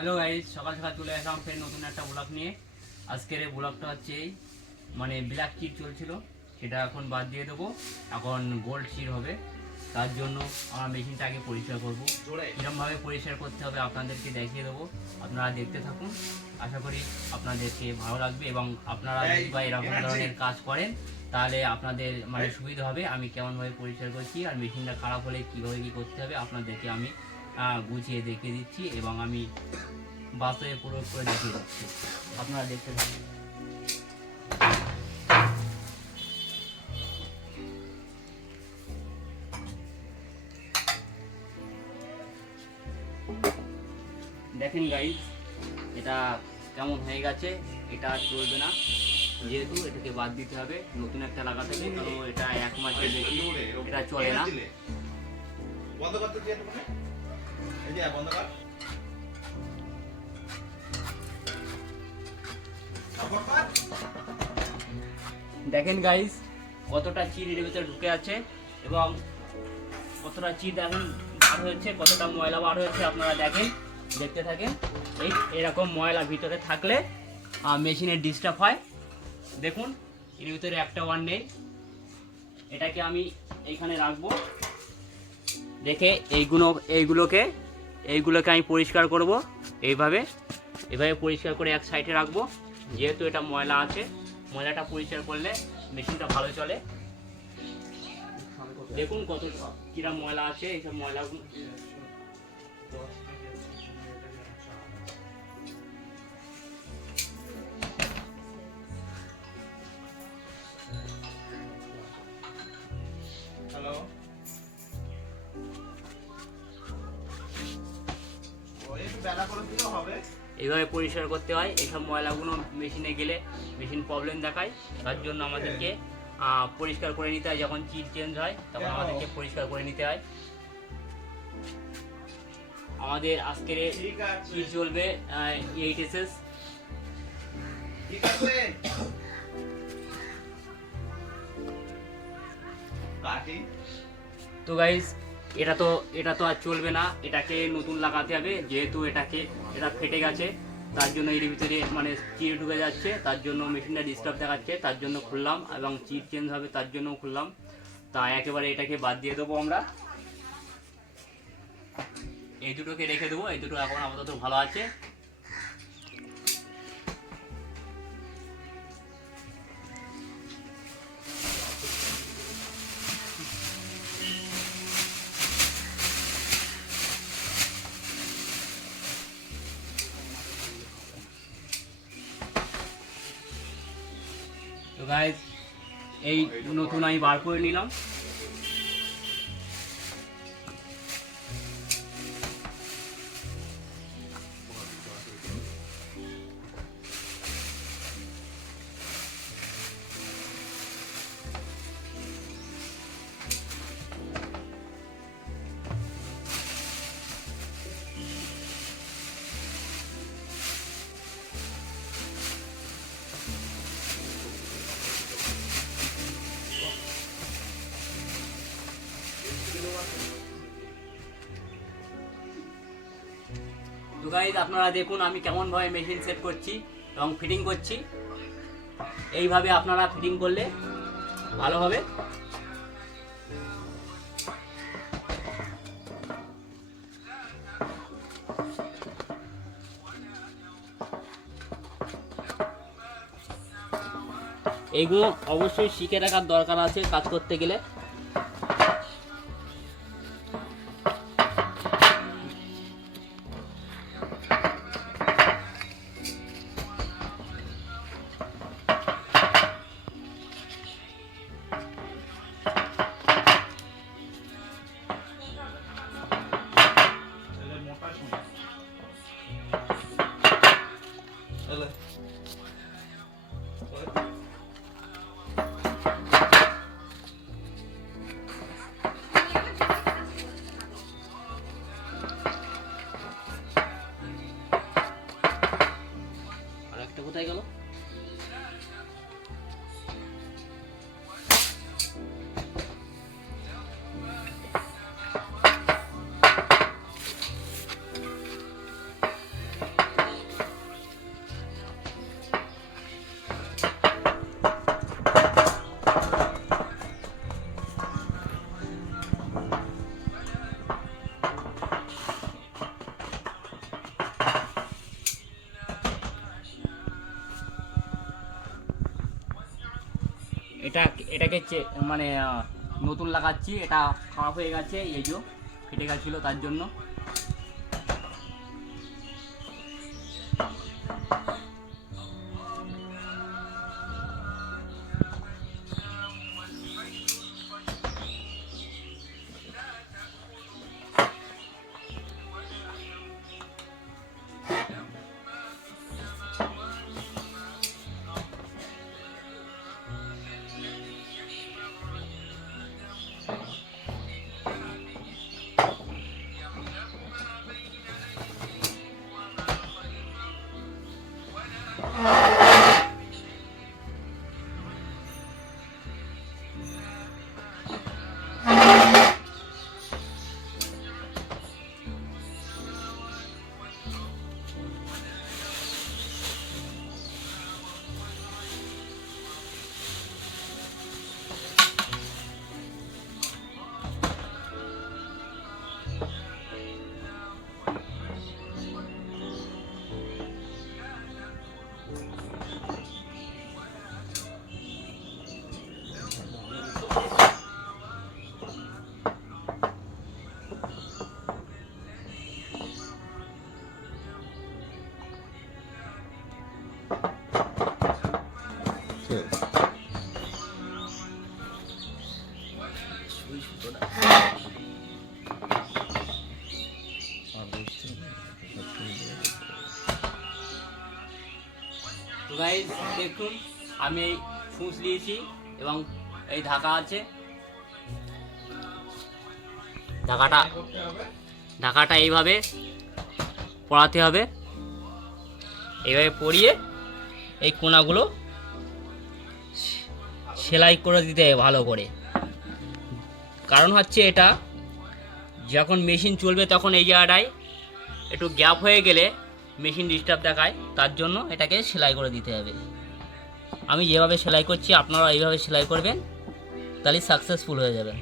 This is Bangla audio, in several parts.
হ্যালো গাইস, সকাল সকাল চলে আসলাম ফের নতুন একটা ব্লগ নিয়ে। আজকের এই ব্লগটা হচ্ছে মানে ব্ল্যাক চিট চলছিল, সেটা এখন বাদ দিয়ে দেবো, এখন গোল্ড চিট হবে। তার জন্য আমরা মেশিনটাকে পরিষ্কার করবো। কীরকমভাবে পরিষ্কার করতে হবে আপনাদেরকে দেখিয়ে দেবো, আপনারা দেখতে থাকুন। আশা করি আপনাদেরকে ভালো লাগবে এবং আপনারা যদি বা এরকম ধরনের কাজ করেন তাহলে আপনাদের মানে সুবিধা হবে। আমি কেমনভাবে পরিষ্কার করছি আর মেশিনটা খারাপ হলে কীভাবে কী করতে হবে আপনাদেরকে আমি গুছিয়ে দেখিয়ে দিচ্ছি এবং আমি বাস্তবে প্রয়োগ করে দেখিয়ে দিচ্ছি, আপনারা দেখতে থাকুন। দেখেন গাইস, এটা কেমন হয়ে গেছে। এটা চলবে না, যেহেতু এটাকে বাদ দিতে হবে, নতুন একটা লাগাতে হবে। তো এটা 1 মাসের বেশি এটা চলে না। বন্ধ করতে দিয়ে এই যে বন্ধ কর। দেখেন গাইস, কতটা চিট এর ভিতরে ঢুকে আছে এবং কতটা চিট এখন বার হয়েছে, কতটা ময়লা বার হয়েছে আপনারা দেখেন, দেখতে থাকেন। এরকম ময়লা ভিতরে থাকলে মেশিনের ডিস্টার্ব হয়। দেখুন এর ভিতরে একটা ওয়ান নেই, এটাকে আমি এইখানে রাখবো, রেখে এইগুলোকে আমি পরিষ্কার করব। এইভাবে পরিষ্কার করে এক সাইডে রাখবো। যেহেতু এটা ময়লা আছে, ময়লাটা পরিষ্কার করলে মেশিনটা ভালো চলে। দেখুন কত কিরম ময়লা আছে, এইসব ময়লাগুলো এইভাবে পরিষ্কার করতে হয়। এইসব ময়লাগুলো মেশিনে গেলে মেশিন প্রবলেম দেখায়, তার জন্য আমাদেরকে পরিষ্কার করে নিতে হয়। যখন চিট চেঞ্জ হয় তখন আমাদেরকে পরিষ্কার করে নিতে হয়। আমাদের আজকের চিট চলবে 8SS। তো গাইস, এটা তো আর চলবে না, এটাকে নতুন লাগাতে হবে। যেহেতু এটা ফেটে গেছে, তার জন্য এর ভিতরে মানে চিট ঢুকে যাচ্ছে, তার জন্য মেশিনটা ডিস্টার্ব দেখাচ্ছে, তার জন্য খুললাম এবং চিট চেঞ্জ হবে তার জন্য খুললাম। তা একেবারে এটাকে বাদ দিয়ে দেবো আমরা, এই দুটোকে রেখে দেবো। এই দুটো এখন আপাতত ভালো আছে। তো গাইস, এই নতুন আমি বার করে নিলাম। তো গাইস, আপনারা দেখুন আমি কেমনভাবে মেশিন সেট করছি এবং ফিটিং করছি। এইভাবে আপনারা ফিটিং করলে ভালো হবে। এইগুলো অবশ্যই শিখে রাখার দরকার আছে কাজ করতে গেলে। কোথায় গেল? এটাকে মানে নতুন লাগাচ্ছি, এটা খারাপ হয়ে গেছে, এই যে ফেটে গেছিলো তার জন্য। তো গাইস দেখুন, আমি এই সূচ নিয়েছি এবং এই ঢাকা আছে, ঢাকাটা এইভাবে পরাতে হবে। এইভাবে পরিয়ে এই কোনাগুলো সেলাই করে দিতে হবে ভালো করে। কারণ হচ্ছে এটা যখন মেশিন চলবে তখন এই জায়গাটায় একটু গ্যাপ হয়ে গেলে মেশিন ডিস্টার্ব দেখায়, তার জন্য এটাকে সেলাই করে দিতে হবে। আমি যেভাবে সেলাই করছি আপনারা এইভাবে সেলাই করবেন, তাহলে সাকসেসফুল হয়ে যাবে।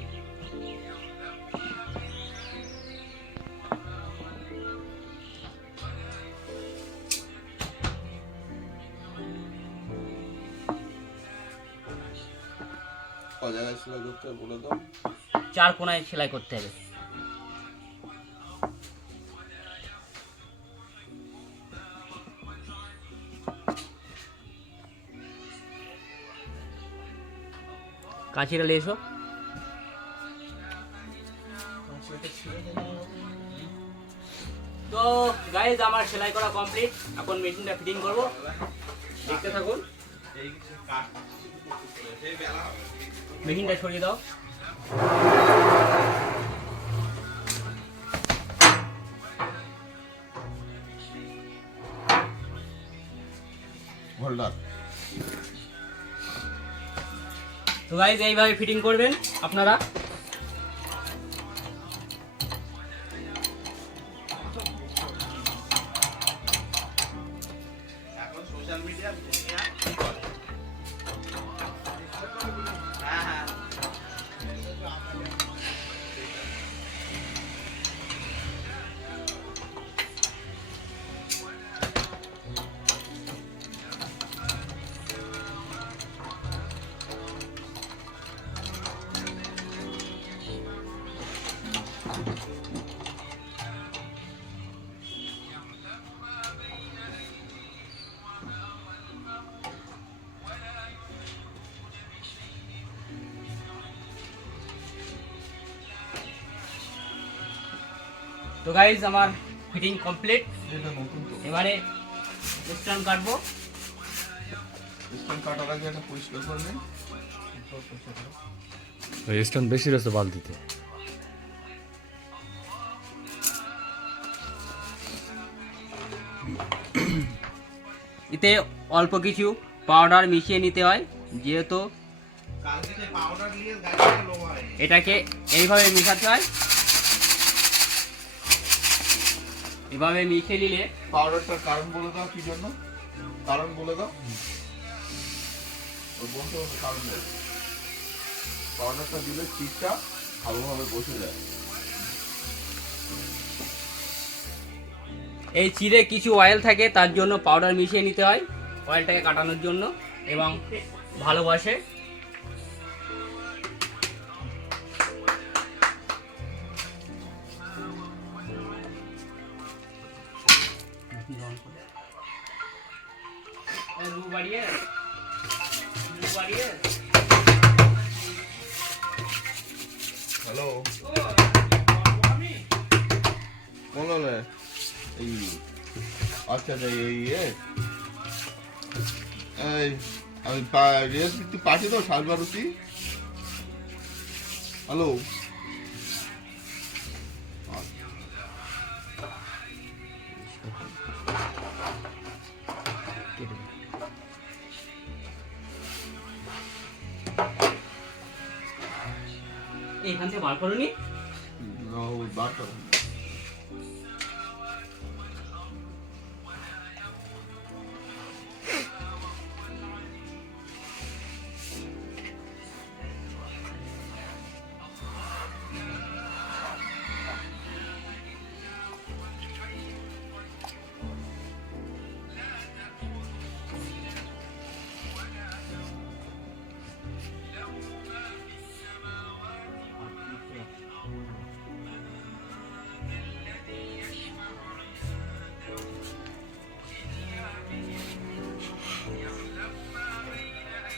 চার কোনায় সেলাই করতে হবে। কাঁচিটা নিয়ে এসো। তো গাইজ আমার সেলাই করা কমপ্লিট, এখন মেশিনটা ফিটিং করব, দেখতে থাকুন। মেশিনটা সরিয়ে দাও। তো গাইজ এইভাবে ফিটিং করবেন আপনারা। তো গাইজ আমার ফিটিং কমপ্লিট, এবারে স্ট্যান্ড কাটবো। স্ট্যান্ড কাটার আগে একটা পরিষ্কার করে নিন। স্ট্যান্ড বেশি রয়েছে বালতিতে। এতে অল্প কিছু পাউডার মিশিয়ে নিতে হয়, যেহেতু এটাকে এইভাবে মিশাতে হয়। এভাবে মিশিয়ে নিলে পাউডারটার কারণ বলে দাও, কি জন্য কারণ বলে দাও। কারণ পাউডারটা দিলে চিটটা ভালোভাবে বসে যায়। এই চিড়ে কিছু অয়েল থাকে, তার জন্য পাউডার মিশিয়ে নিতে হয় অয়েলটাকে কাটানোর জন্য এবং ভালোবাসে। ডন করে রু বাড়িয়ে হ্যালো কোন হলে এই আচ্ছা আচ্ছা এই আমি রেসিপি পাঠিয়ে দাও শালবারুতি। হ্যালো এখান থেকে বার করনি বার করো।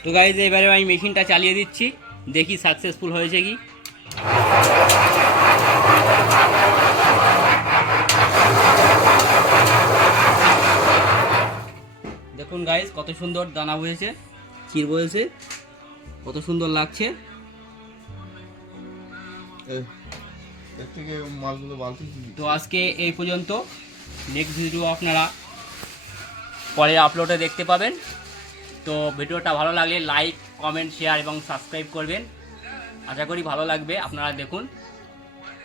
তো গাইজ এবারে আমি মেশিনটা চালিয়ে দিচ্ছি, দেখি সাকসেসফুল হয়েছে কি। দেখুন গাইজ কত সুন্দর দানা বয়েছে, চির বয়েছে, কত সুন্দর লাগছে। এর থেকে মালগুলো বালতি দিবি। তো আজকে এই পর্যন্ত, নেক্সট ভিডিও আপনারা পরে আপলোডে দেখতে পাবেন। তো ভিডিওটা ভালো লাগলে লাইক, কমেন্ট, শেয়ার এবং সাবস্ক্রাইব করবেন। আশা করি ভালো লাগবে, আপনারা দেখুন।